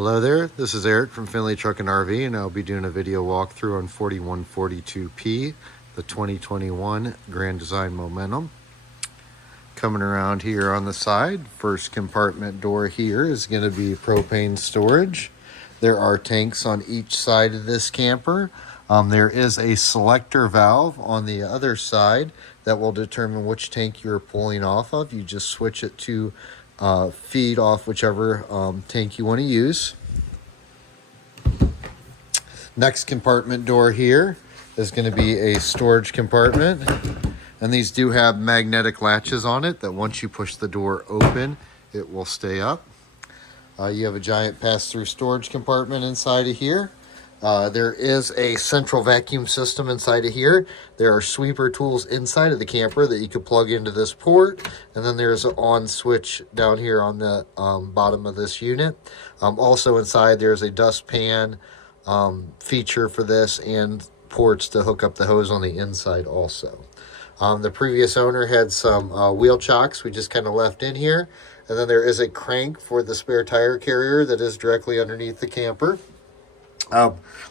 Hello there, this is Eric from Finley Truck and RV, and I'll be doing a video walkthrough on 4142P, the 2021 Grand Design Momentum. Coming around here on the side, first compartment door here is going to be propane storage. There are tanks on each side of this camper. There is a selector valve on the other side that will determine which tank you're pulling off of. You just switch it to feed off whichever tank you want to use. Next compartment door here is going to be a storage compartment, and these do have magnetic latches on it that once you push the door open, it will stay up. You have a giant pass-through storage compartment inside of here. There is a central vacuum system inside of here. There are sweeper tools inside of the camper that you can plug into this port. And then there's an on switch down here on the bottom of this unit. Also inside there's a dustpan feature for this and ports to hook up the hose on the inside also. The previous owner had some wheel chocks we just kind of left in here. And then there is a crank for the spare tire carrier that is directly underneath the camper.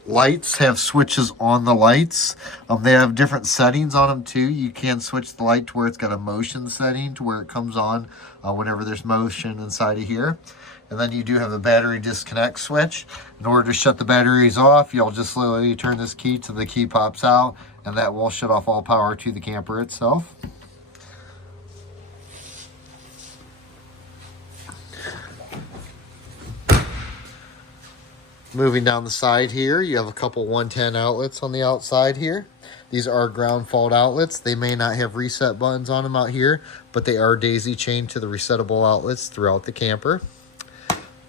Lights have switches on the lights. They have different settings on them too. You can switch the light to where it's got a motion setting to where it comes on whenever there's motion inside of here. And then you do have a battery disconnect switch. In order to shut the batteries off, you'll just slowly turn this key till the key pops out, and that will shut off all power to the camper itself. Moving down the side here, you have a couple 110 outlets on the outside here. These are ground fault outlets. They may not have reset buttons on them out here, but they are daisy chained to the resettable outlets throughout the camper.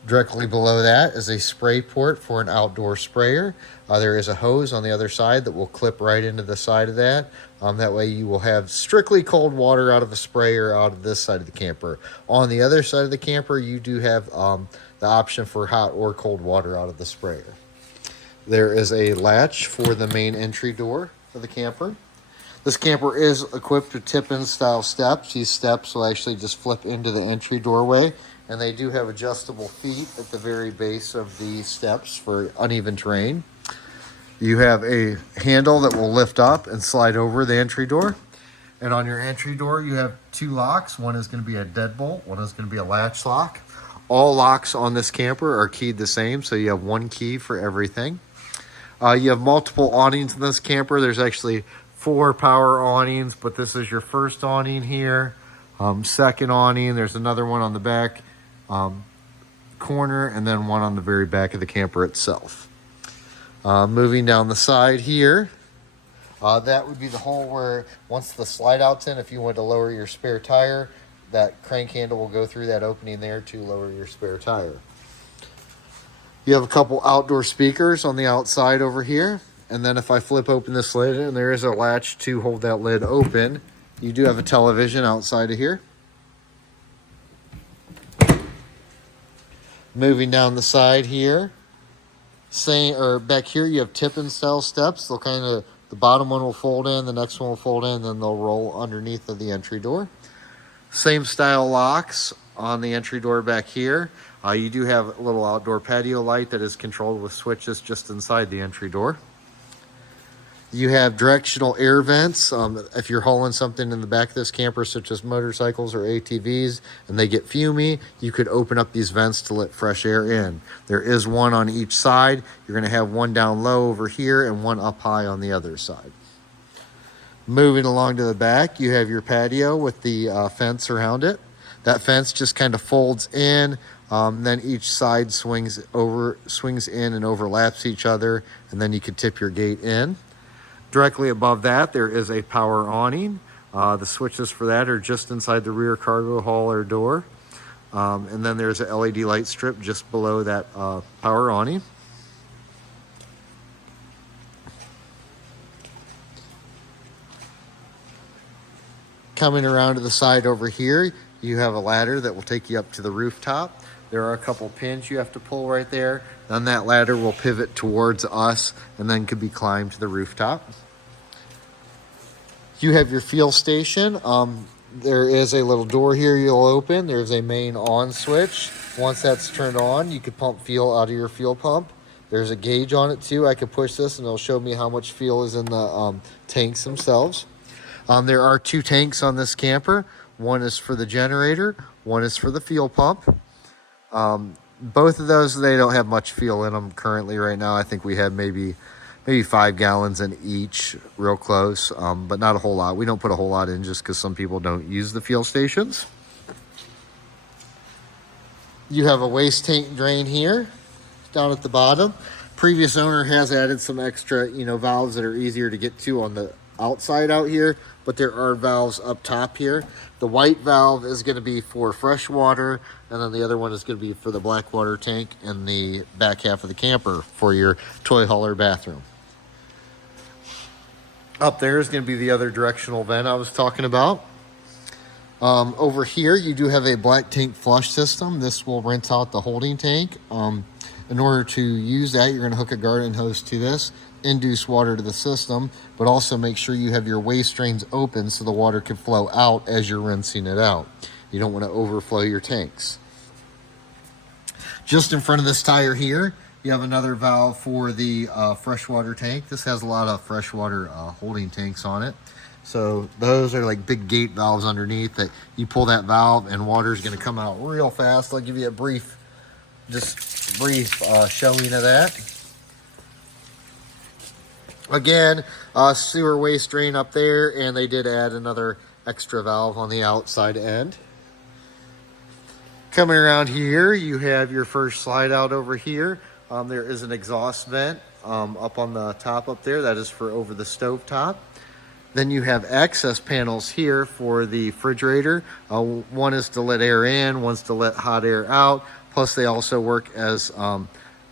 Directly below that is a spray port for an outdoor sprayer. There is a hose on the other side that will clip right into the side of that. That way you will have strictly cold water out of the sprayer out of this side of the camper. On the other side of the camper, you do have the option for hot or cold water out of the sprayer. There is a latch for the main entry door of the camper. This camper is equipped with tip-in style steps. These steps will actually just flip into the entry doorway, and they do have adjustable feet at the very base of the steps for uneven terrain. You have a handle that will lift up and slide over the entry door. And on your entry door, you have two locks. One is going to be a deadbolt, one is going to be a latch lock. All locks on this camper are keyed the same, so you have one key for everything. You have multiple awnings in this camper. There's actually 4 power awnings, but this is your first awning here. Second awning, there's another one on the back corner, and then one on the very back of the camper itself. Moving down the side here, that would be the hole where once the slide out's in, if you want to lower your spare tire, that crank handle will go through that opening there to lower your spare tire. You have a couple outdoor speakers on the outside over here. And then if I flip open this lid, and there is a latch to hold that lid open, you do have a television outside of here. Moving down the side here, back here you have tip-in style steps. They'll the bottom one will fold in, the next one will fold in, then they'll roll underneath of the entry door. Same style locks on the entry door back here. You do have a little outdoor patio light that is controlled with switches just inside the entry door. You have directional air vents. If you're hauling something in the back of this camper, such as motorcycles or ATVs, and they get fumy, you could open up these vents to let fresh air in. There is one on each side. You're going to have one down low over here and one up high on the other side. Moving along to the back, you have your patio with the fence around it. That fence just kind of folds in, then each side swings in and overlaps each other, and then you can tip your gate in. Directly above that, there is a power awning. The switches for that are just inside the rear cargo hauler door. And then there's an LED light strip just below that power awning. Coming around to the side over here, you have a ladder that will take you up to the rooftop. There are a couple pins you have to pull right there. Then that ladder will pivot towards us and then could be climbed to the rooftop. You have your fuel station. There is a little door here you'll open. There's a main on switch. Once that's turned on, you can pump fuel out of your fuel pump. There's a gauge on it too. I can push this and it'll show me how much fuel is in the tanks themselves. There are 2 tanks on this camper. One is for the generator, one is for the fuel pump. Both of those, they don't have much fuel in them currently right now. I think we have maybe 5 gallons in each, real close, but not a whole lot. We don't put a whole lot in just because some people don't use the fuel stations. You have a waste tank drain here down at the bottom. Previous owner has added some extra, valves that are easier to get to on the outside out here, but there are valves up top here. The white valve is going to be for fresh water, and then the other one is going to be for the black water tank in the back half of the camper for your toy hauler bathroom. Up there is going to be the other directional vent I was talking about. Over here, you do have a black tank flush system. This will rinse out the holding tank. In order to use that, you're going to hook a garden hose to this, induce water to the system, but also make sure you have your waste drains open so the water can flow out as you're rinsing it out. You don't want to overflow your tanks. Just in front of this tire here, you have another valve for the freshwater tank. This has a lot of freshwater holding tanks on it. So those are like big gate valves underneath that you pull that valve and water is going to come out real fast. I'll give you a brief showing of that. Again, sewer waste drain up there, and they did add another extra valve on the outside end. Coming around here, you have your first slide out over here. There is an exhaust vent up on the top up there. That is for over the stove top. Then you have access panels here for the refrigerator. One is to let air in, one's to let hot air out. Plus they also work as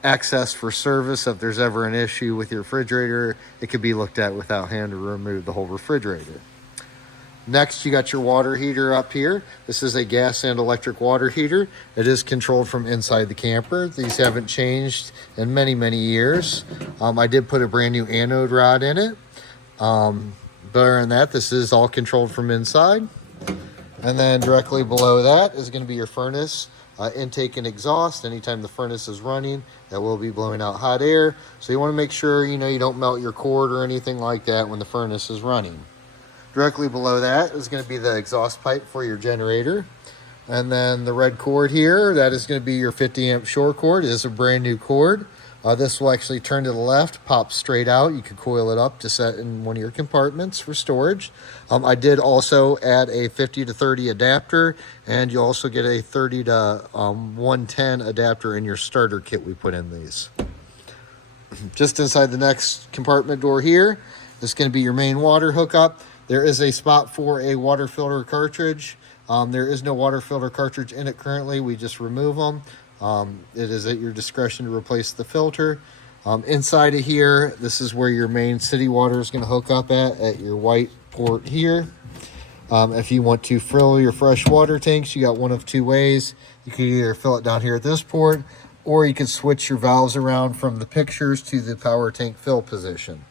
access for service. If there's ever an issue with your refrigerator, it could be looked at without having to remove the whole refrigerator. Next, you got your water heater up here. This is a gas and electric water heater. It is controlled from inside the camper. These haven't changed in many, many years. I did put a brand new anode rod in it. Better than that, this is all controlled from inside. And then directly below that is going to be your furnace, intake and exhaust. Anytime the furnace is running, that will be blowing out hot air. So you want to make sure you don't melt your cord or anything like that when the furnace is running. Directly below that is going to be the exhaust pipe for your generator. And then the red cord here, that is going to be your 50 amp shore cord. It is a brand new cord. This will actually turn to the left, pop straight out. You can coil it up to set in one of your compartments for storage. I did also add a 50 to 30 adapter, and you also get a 30 to 110 adapter in your starter kit we put in these. Just inside the next compartment door here, this is going to be your main water hookup. There is a spot for a water filter cartridge. There is no water filter cartridge in it currently. We just remove them. It is at your discretion to replace the filter. Inside of here, this is where your main city water is going to hook up at your white port here. If you want to fill your fresh water tanks, you got one of 2 ways. You can either fill it down here at this port, or you can switch your valves around from the pictures to the power tank fill position.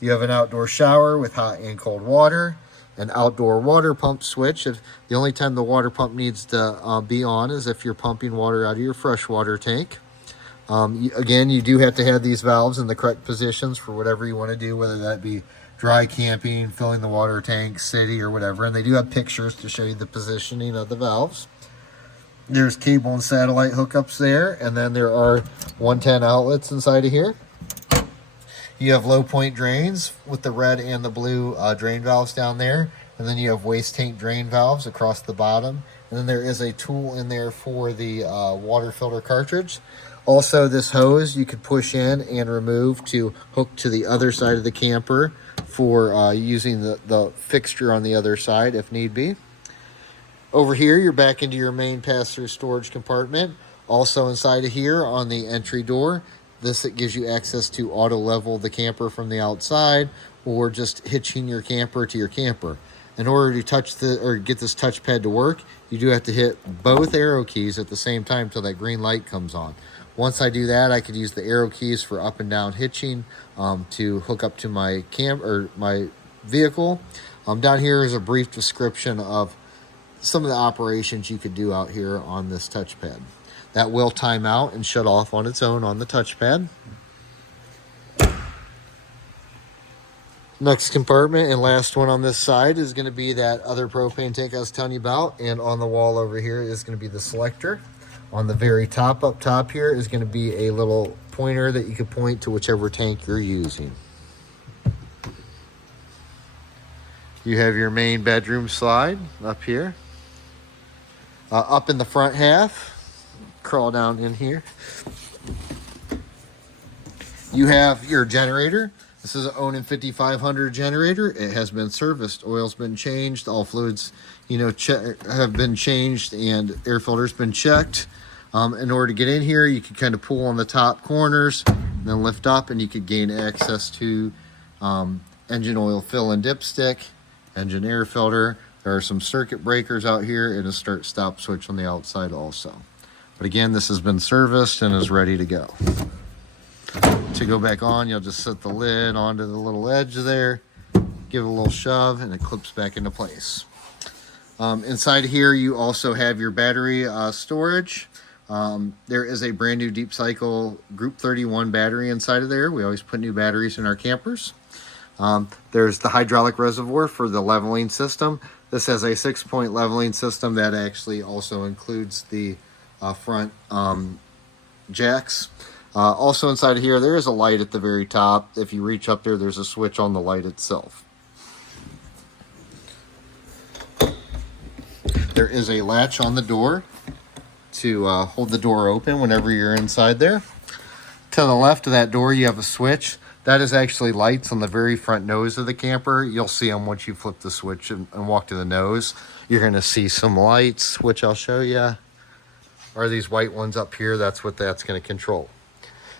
You have an outdoor shower with hot and cold water, an outdoor water pump switch. The only time the water pump needs to be on is if you're pumping water out of your freshwater tank. Again, you do have to have these valves in the correct positions for whatever you want to do, whether that be dry camping, filling the water tank, city, or whatever. And they do have pictures to show you the positioning of the valves. There's cable and satellite hookups there, and then there are 110 outlets inside of here. You have low point drains with the red and the blue drain valves down there. And then you have waste tank drain valves across the bottom. And then there is a tool in there for the water filter cartridge. Also, this hose you could push in and remove to hook to the other side of the camper for using the fixture on the other side if need be. Over here, you're back into your main pass-through storage compartment. Also inside of here on the entry door, it gives you access to auto level the camper from the outside, or just hitching your camper to your camper. In order to get this touchpad to work, you do have to hit both arrow keys at the same time till that green light comes on. Once I do that, I could use the arrow keys for up and down hitching to hook up to my my vehicle. Down here is a brief description of some of the operations you could do out here on this touchpad. That will time out and shut off on its own on the touchpad. Next compartment and last one on this side is going to be that other propane tank I was telling you about. And on the wall over here is going to be the selector. On the very top, up top here, is going to be a little pointer that you can point to whichever tank you're using. You have your main bedroom slide up here. Up in the front half, crawl down in here. You have your generator. This is an Onan 5500 generator. It has been serviced. Oil's been changed. All fluids, have been changed, and air filter's been checked. In order to get in here, you can kind of pull on the top corners, and then lift up, and you could gain access to engine oil fill and dipstick, engine air filter. There are some circuit breakers out here, and a start-stop switch on the outside also. But again, this has been serviced and is ready to go. To go back on, you'll just set the lid onto the little edge there, give it a little shove, and it clips back into place. Inside here, you also have your battery storage. There is a brand new Deep Cycle Group 31 battery inside of there. We always put new batteries in our campers. There's the hydraulic reservoir for the leveling system. This has a 6-point leveling system that actually also includes the front jacks. Also inside of here, there is a light at the very top. If you reach up there, there's a switch on the light itself. There is a latch on the door to hold the door open whenever you're inside there. To the left of that door, you have a switch. That is actually lights on the very front nose of the camper. You'll see them once you flip the switch and walk to the nose. You're going to see some lights, which I'll show you. Are these white ones up here? That's what that's going to control.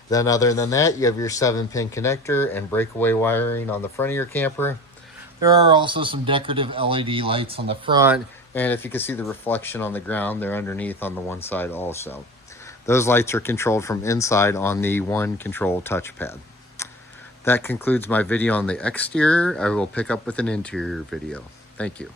Then other than that, you have your 7-pin connector and breakaway wiring on the front of your camper. There are also some decorative LED lights on the front, and if you can see the reflection on the ground, they're underneath on the one side also. Those lights are controlled from inside on the one control touchpad. That concludes my video on the exterior. I will pick up with an interior video. Thank you.